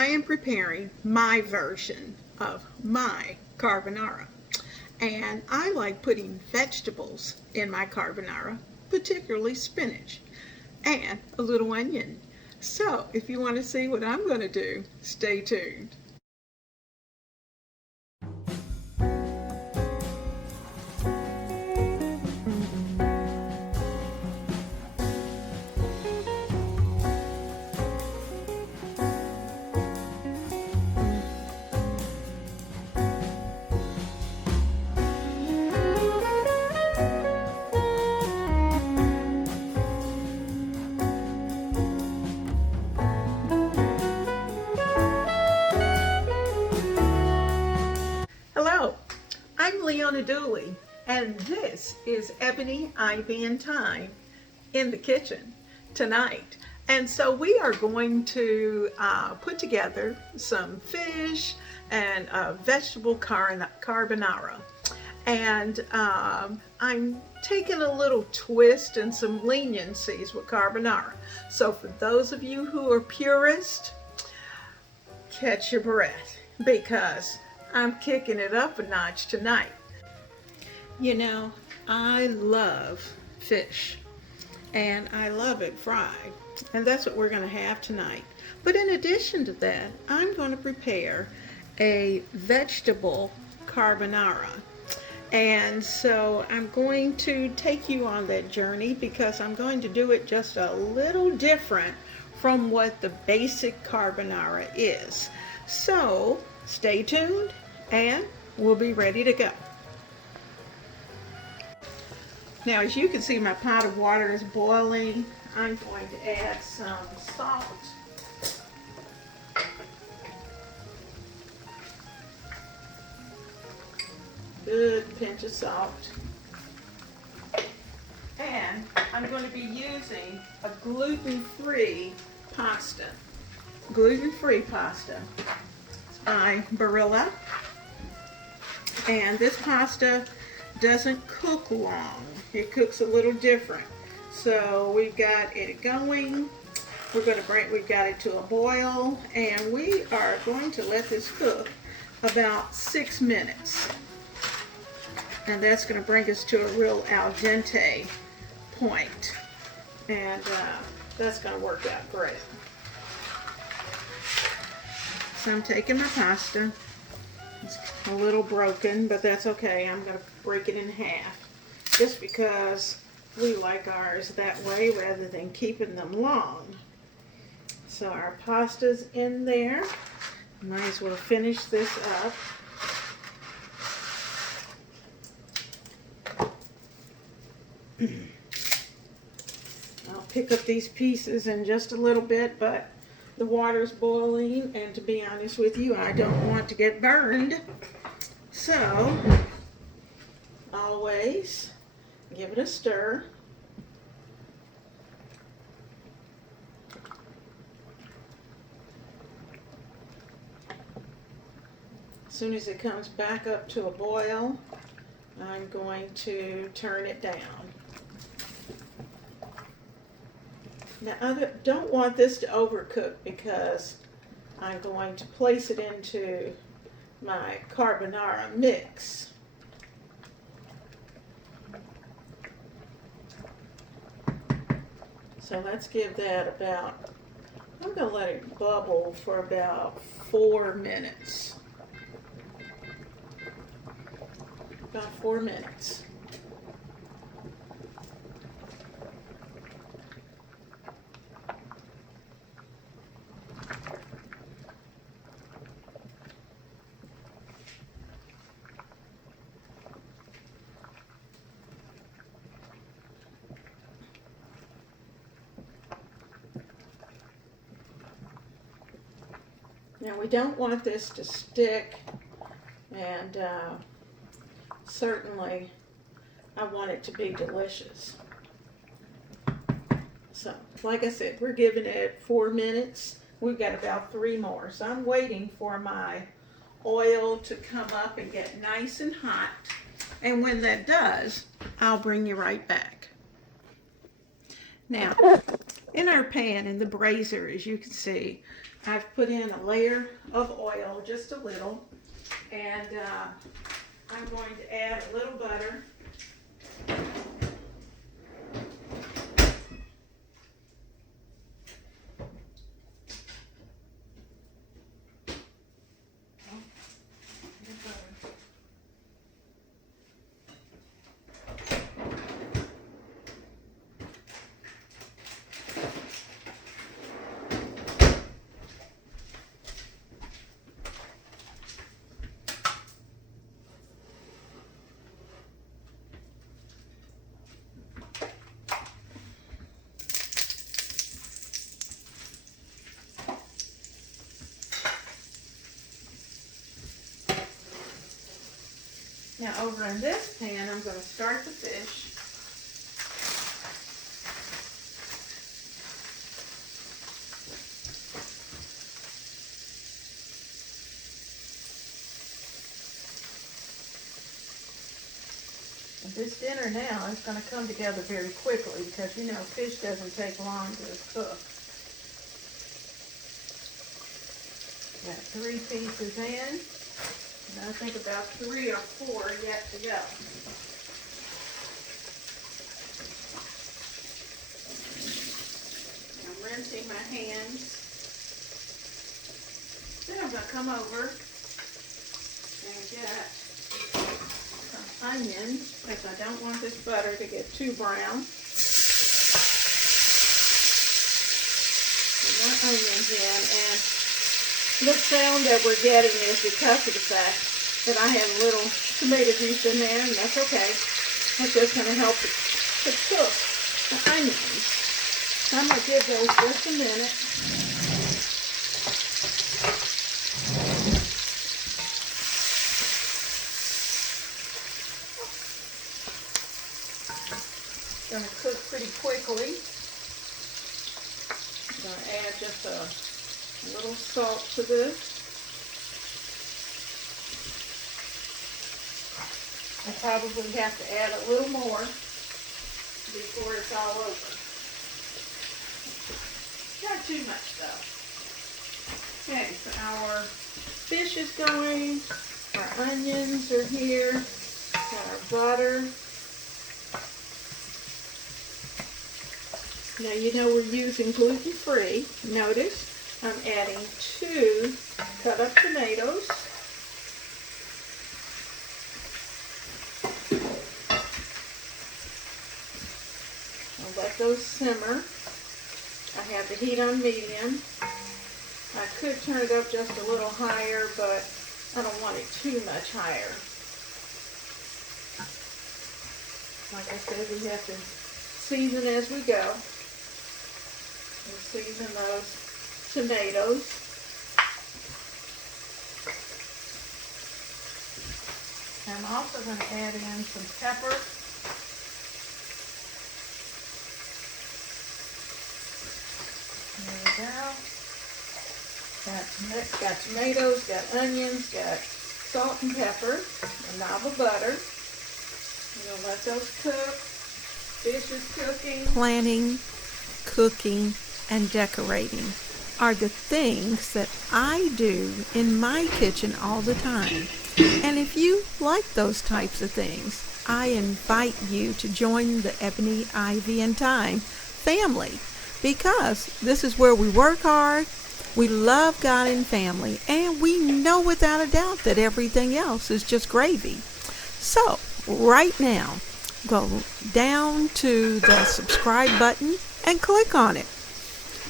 I am preparing my version of my carbonara. And I like putting vegetables in my carbonara, particularly spinach and a little onion. So if you want to see what I'm going to do, stay tuned. Hello, I'm Leona Dooley, and this is Ebony, Ivy, and Thyme in the kitchen tonight. And so we are going to put together some fish and vegetable carbonara. And I'm taking a little twist and some leniencies with carbonara. So for those of you who are purists, catch your breath, because I'm kicking it up a notch tonight. You know, I love fish, and I love it fried, and that's what we're going to have tonight. But in addition to that, I'm going to prepare a vegetable carbonara. And so I'm going to take you on that journey, because I'm going to do it just a little different from what the basic carbonara is. So stay tuned and we'll be ready to go. Now, as you can see, my pot of water is boiling. I'm going to add some salt. Good pinch of salt. And I'm going to be using a gluten-free pasta. Gluten-free pasta. It's by Barilla. And this pasta doesn't cook long. It cooks a little different. So we've got it going. We've got it to a boil, and we are going to let this cook about 6 minutes. And that's going to bring us to a real al dente point. And that's going to work out great. So I'm taking my pasta. It's a little broken, but that's okay. I'm going to break it in half, just because we like ours that way rather than keeping them long. So our pasta's in there. Might as well finish this up. I'll pick up these pieces in just a little bit, but the water's boiling, and to be honest with you, I don't want to get burned. So, always give it a stir. As soon as it comes back up to a boil, I'm going to turn it down. Now, I don't want this to overcook, because I'm going to place it into my carbonara mix. So let's give that about, I'm going to let it bubble for about 4 minutes. About 4 minutes. Now, we don't want this to stick, and certainly I want it to be delicious. So, like I said, we're giving it 4 minutes. We've got about 3 more. So I'm waiting for my oil to come up and get nice and hot. And when that does, I'll bring you right back. Now, in our pan, in the brazier, as you can see, I've put in a layer of oil, just a little, and I'm going to add a little butter. Now over in this pan, I'm going to start the fish. And this dinner now is going to come together very quickly because you know fish doesn't take long to cook. Got 3 pieces in. And I think about 3 or 4 yet to go. I'm rinsing my hands. Then I'm going to come over and get some onions because I don't want this butter to get too brown. Put my onions in, and the sound that we're getting is because of the fact that I have a little tomato juice in there, and that's okay. That's just going to help to cook the onions. So I'm going to give those just a minute. It's going to cook pretty quickly. I'm going to add just a little salt to this. I probably have to add a little more before it's all over. Not too much though. Okay, so our fish is going, our onions are here, got our butter. Now you know we're using gluten-free. Notice I'm adding 2 cut up tomatoes. I'll let those simmer. I have the heat on medium. I could turn it up just a little higher, but I don't want it too much higher. Like I said, we have to season as we go. We'll season those tomatoes. I'm also going to add in some pepper. There we go. Got tomatoes, got onions, got salt and pepper, a knob of butter. We're going to let those cook. Fish is cooking. Planning, cooking, and decorating are the things that I do in my kitchen all the time. And if you like those types of things, I invite you to join the Ebony, Ivy, and Thyme family, because this is where we work hard, we love God and family, and we know without a doubt that everything else is just gravy. So right now, go down to the subscribe button and click on it.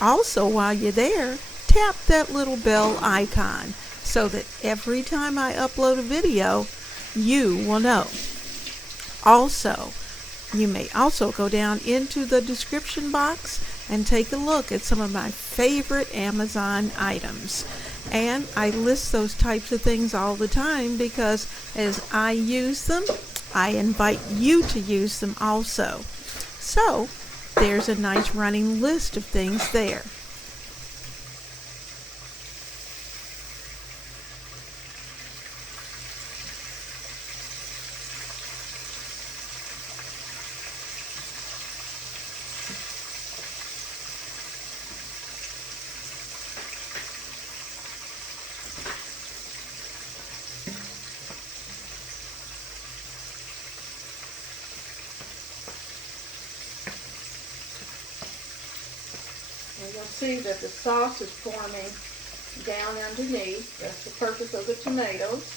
Also, while you're there, tap that little bell icon so that every time I upload a video, you will know. Also, you may also go down into the description box and take a look at some of my favorite Amazon items. And I list those types of things all the time because as I use them, I invite you to use them also. So, there's a nice running list of things there. see that the sauce is forming down underneath. That's the purpose of the tomatoes.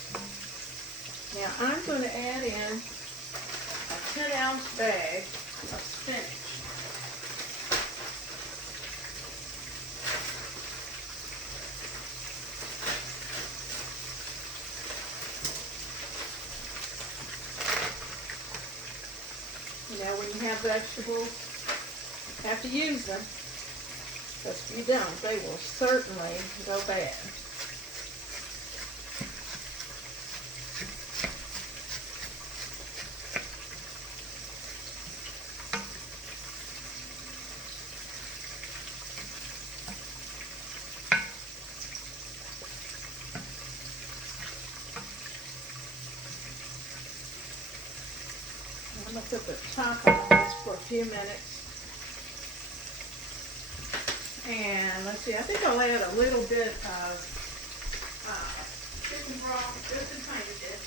Now I'm going to add in a 10-ounce bag of spinach. You know, when you have vegetables, you have to use them. Because if you don't, they will certainly go bad. I'm going to put the top on this for a few minutes. And let's see, I think I'll add a little bit of chicken broth, just a tiny bit.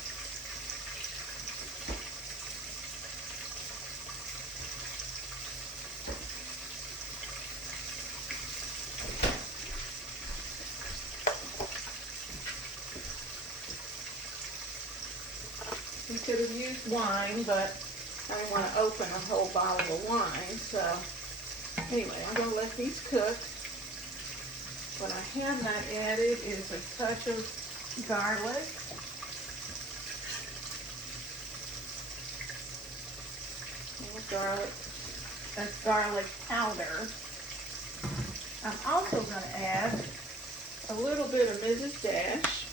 You could have used wine, but I didn't want to open a whole bottle of wine, so anyway, I'm going to let these cook. What I have not added is a touch of garlic. That's garlic powder. I'm also going to add a little bit of Mrs. Dash.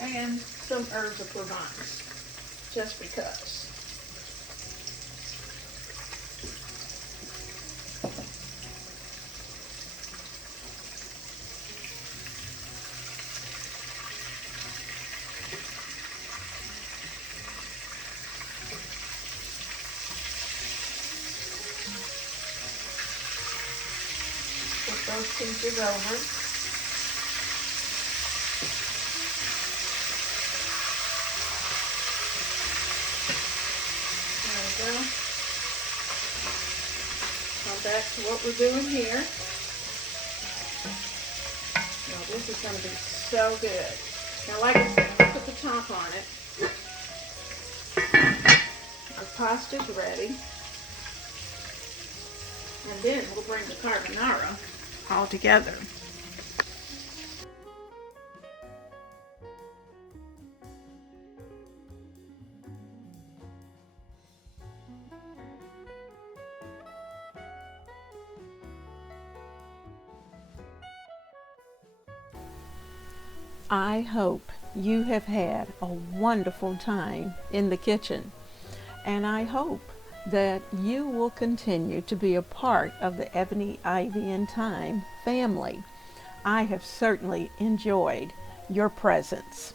And some herbs of Provence, just because. Put those pieces over. Come back to what we're doing here. Now this is going to be so good. Now like I said, I'll put the top on it. Our pasta's ready. And then we'll bring the carbonara all together. I hope you have had a wonderful time in the kitchen, and I hope that you will continue to be a part of the Ebony, Ivy, and Thyme family. I have certainly enjoyed your presence.